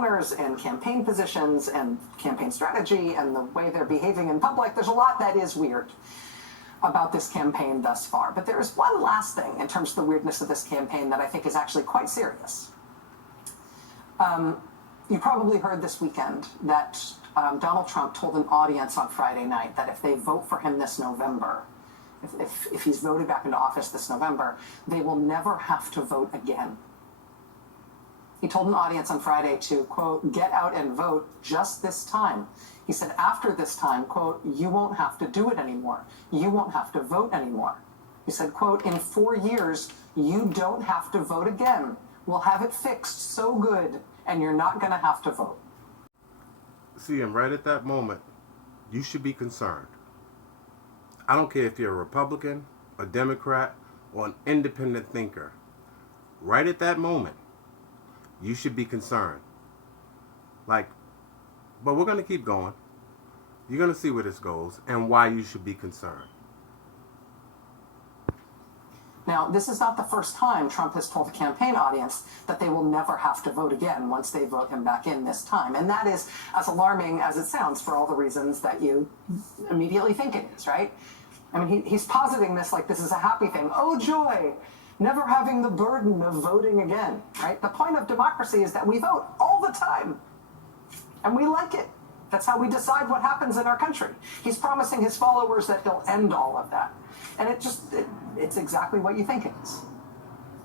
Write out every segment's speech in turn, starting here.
donors and campaign positions and campaign strategy and the way they're behaving in public. There's a lot that is weird about this campaign thus far. But there is one last thing in terms of the weirdness of this campaign that I think is actually quite serious. You probably heard this weekend that Donald Trump told an audience on Friday night that if they vote for him this November, if he's voted back into office this November, they will never have to vote again. He told an audience on Friday to, quote, get out and vote just this time. He said, after this time, quote, you won't have to do it anymore. You won't have to vote anymore. He said, quote, in 4 years, you don't have to vote again. We'll have it fixed so good, and you're not going to have to vote. See, and right at that moment, you should be concerned. I don't care if you're a Republican, a Democrat, or an independent thinker. Right at that moment, you should be concerned. But we're going to keep going. You're going to see where this goes and why you should be concerned. Now, this is not the first time Trump has told a campaign audience that they will never have to vote again once they vote him back in this time. And that is as alarming as it sounds for all the reasons that you immediately think it is, right? I mean, he's positing this like this is a happy thing. Oh, joy, never having the burden of voting again, right? The point of democracy is that we vote all the time, and we like it. That's how we decide what happens in our country. He's promising his followers that he'll end all of that. And it's exactly what you think it is.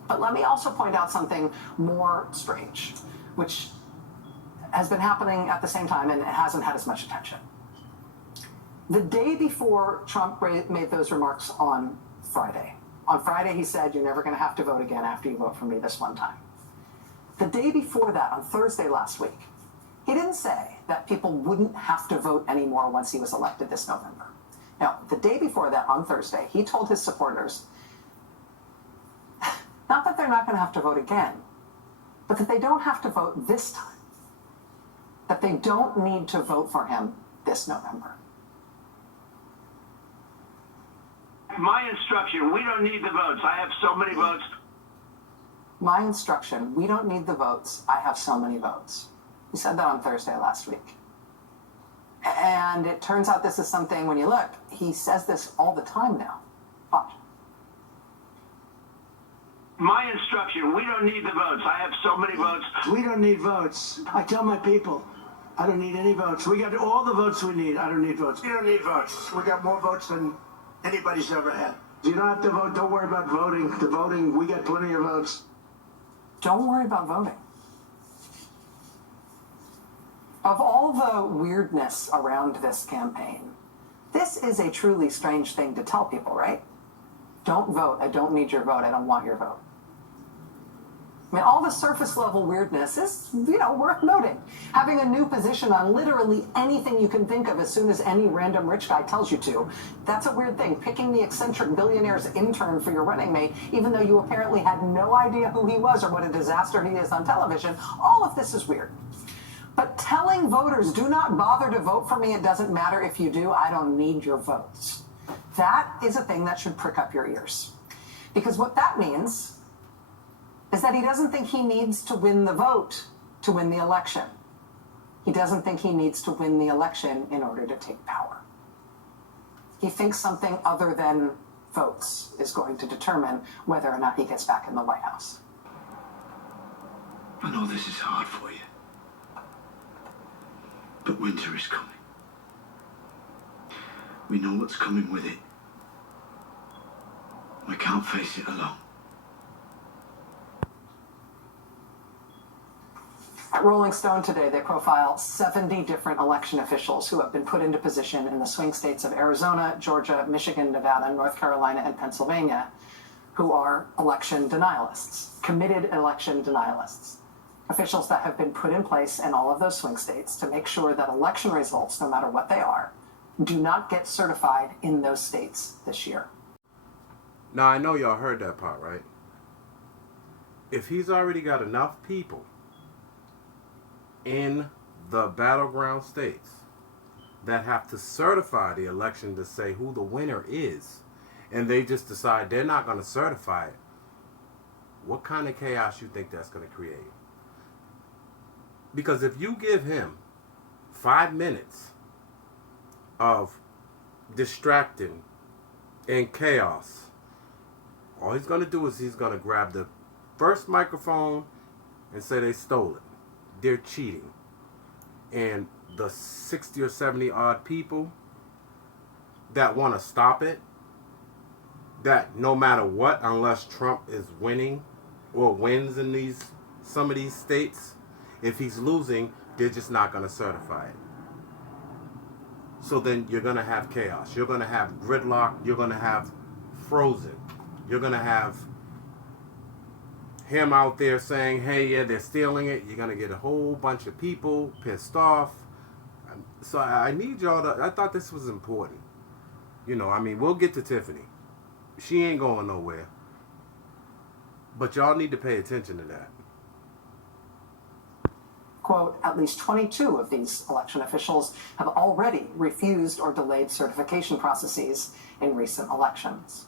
But let me also point out something more strange, which has been happening at the same time and it hasn't had as much attention. The day before Trump made those remarks on Friday he said, you're never going to have to vote again after you vote for me this one time. The day before that, on Thursday last week, he didn't say that people wouldn't have to vote anymore once he was elected this November. Now, the day before that, on Thursday, he told his supporters, not that they're not going to have to vote again, but that they don't have to vote this time. That they don't need to vote for him this November. My instruction, we don't need the votes. I have so many votes. My instruction, we don't need the votes. I have so many votes. He said that on Thursday last week. And it turns out this is something, when you look, he says this all the time now. Watch. My instruction, we don't need the votes. I have so many votes. We don't need votes. I tell my people, I don't need any votes. We got all the votes we need. I don't need votes. You don't need votes. We got more votes than anybody's ever had. You don't have to vote. Don't worry about voting. The voting, we got plenty of votes. Don't worry about voting. Of all the weirdness around this campaign, this is a truly strange thing to tell people, right? Don't vote. I don't need your vote. I don't want your vote. I mean, all the surface level weirdness is, worth noting. Having a new position on literally anything you can think of as soon as any random rich guy tells you to, that's a weird thing. Picking the eccentric billionaire's intern for your running mate, even though you apparently had no idea who he was or what a disaster he is on television, all of this is weird. But telling voters, do not bother to vote for me, it doesn't matter if you do, I don't need your votes. That is a thing that should prick up your ears. Because what that means is that he doesn't think he needs to win the vote to win the election. He doesn't think he needs to win the election in order to take power. He thinks something other than votes is going to determine whether or not he gets back in the White House. I know this is hard for you. But winter is coming. We know what's coming with it. We can't face it alone. At Rolling Stone today, they profile 70 different election officials who have been put into position in the swing states of Arizona, Georgia, Michigan, Nevada, North Carolina, and Pennsylvania, who are election denialists, committed election denialists. Officials that have been put in place in all of those swing states to make sure that election results, no matter what they are, do not get certified in those states this year. Now, I know y'all heard that part, right? If he's already got enough people in the battleground states that have to certify the election to say who the winner is, and they just decide they're not going to certify it, what kind of chaos you think that's going to create? Because if you give him 5 minutes of distracting and chaos, all he's going to do is he's going to grab the first microphone and say they stole it. They're cheating. And the 60 or 70 odd people that want to stop it, that no matter what, unless Trump is winning or wins in some of these states, if he's losing, they're just not going to certify it. So then you're going to have chaos. You're going to have gridlock. You're going to have frozen. You're going to have him out there saying, hey, yeah, they're stealing it. You're going to get a whole bunch of people pissed off. So I need y'all to, I thought this was important. You know, I mean, we'll get to Tiffany. She ain't going nowhere. But y'all need to pay attention to that. Quote, at least 22 of these election officials have already refused or delayed certification processes in recent elections.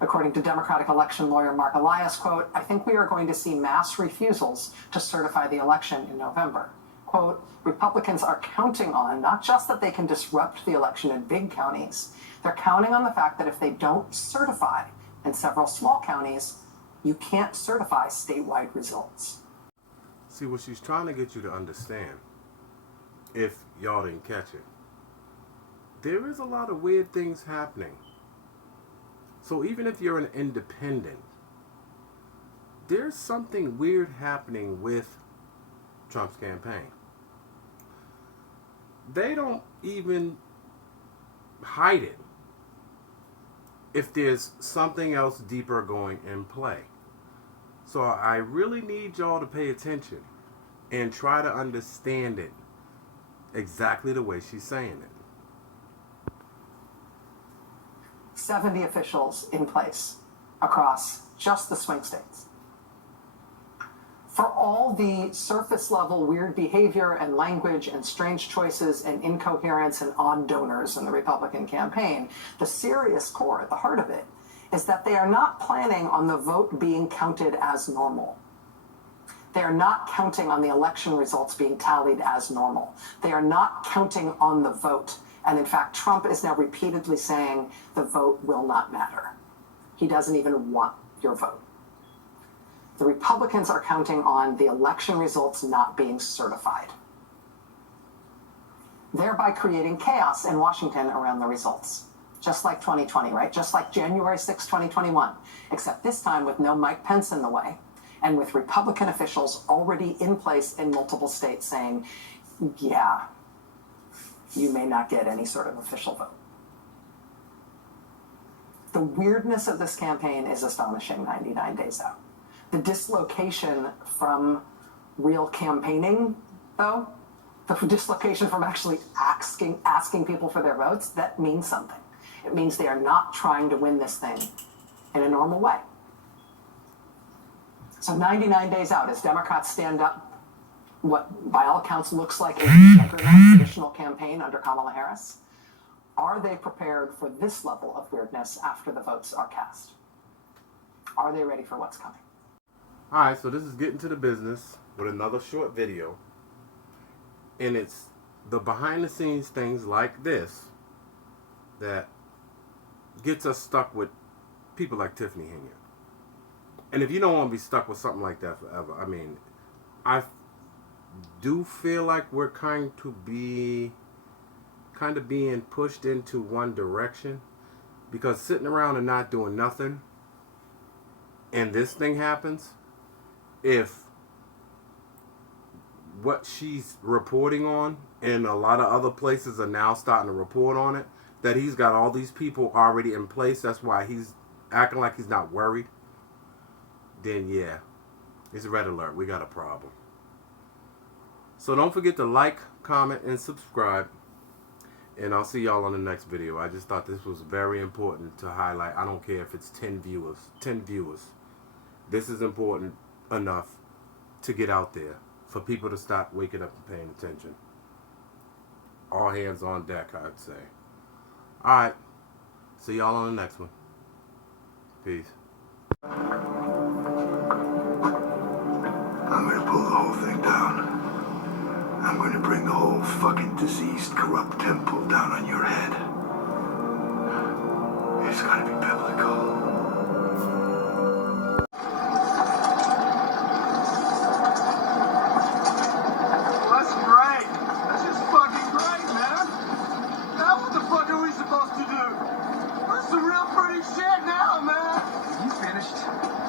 According to Democratic election lawyer Mark Elias, quote, I think we are going to see mass refusals to certify the election in November. Quote, Republicans are counting on not just that they can disrupt the election in big counties, they're counting on the fact that if they don't certify in several small counties, you can't certify statewide results. See, what she's trying to get you to understand, if y'all didn't catch it, there is a lot of weird things happening. So even if you're an independent, there's something weird happening with Trump's campaign. They don't even hide it if there's something else deeper going in play. So I really need y'all to pay attention and try to understand it exactly the way she's saying it. 70 officials in place across just the swing states. For all the surface level weird behavior and language and strange choices and incoherence and odd donors in the Republican campaign, the serious core at the heart of it is that they are not planning on the vote being counted as normal. They are not counting on the election results being tallied as normal. They are not counting on the vote. And in fact, Trump is now repeatedly saying the vote will not matter. He doesn't even want your vote. The Republicans are counting on the election results not being certified, thereby creating chaos in Washington around the results. Just like 2020, right? Just like January 6, 2021, except this time with no Mike Pence in the way and with Republican officials already in place in multiple states saying, yeah, you may not get any sort of official vote. The weirdness of this campaign is astonishing 99 days out. The dislocation from real campaigning, though, the dislocation from actually asking people for their votes, that means something. It means they are not trying to win this thing in a normal way. So 99 days out, as Democrats stand up what by all accounts looks like a juggernaut traditional campaign under Kamala Harris, are they prepared for this level of weirdness after the votes are cast? Are they ready for what's coming? All right, so this is getting to the business with another short video. And it's the behind the scenes things like this that gets us stuck with people like Tiffany Hinier. And if you don't want to be stuck with something like that forever, I mean, I do feel like we're kind of being pushed into one direction, because sitting around and not doing nothing and this thing happens, if what she's reporting on and a lot of other places are now starting to report on it, that he's got all these people already in place, that's why he's acting like he's not worried, then yeah, it's red alert. We got a problem. So don't forget to like, comment, and subscribe. And I'll see y'all on the next video. I just thought this was very important to highlight. I don't care if it's 10 viewers. This is important enough to get out there for people to stop waking up and paying attention. All hands on deck, I'd say. Alright. See y'all on the next one. Peace. I'm gonna pull the whole thing down. I'm going to bring the whole fucking diseased, corrupt temple down on your head. It's gotta be biblical. That's great. That's just fucking great, man. Now what the fuck are we supposed to do? That's some real pretty shit now, man. You finished?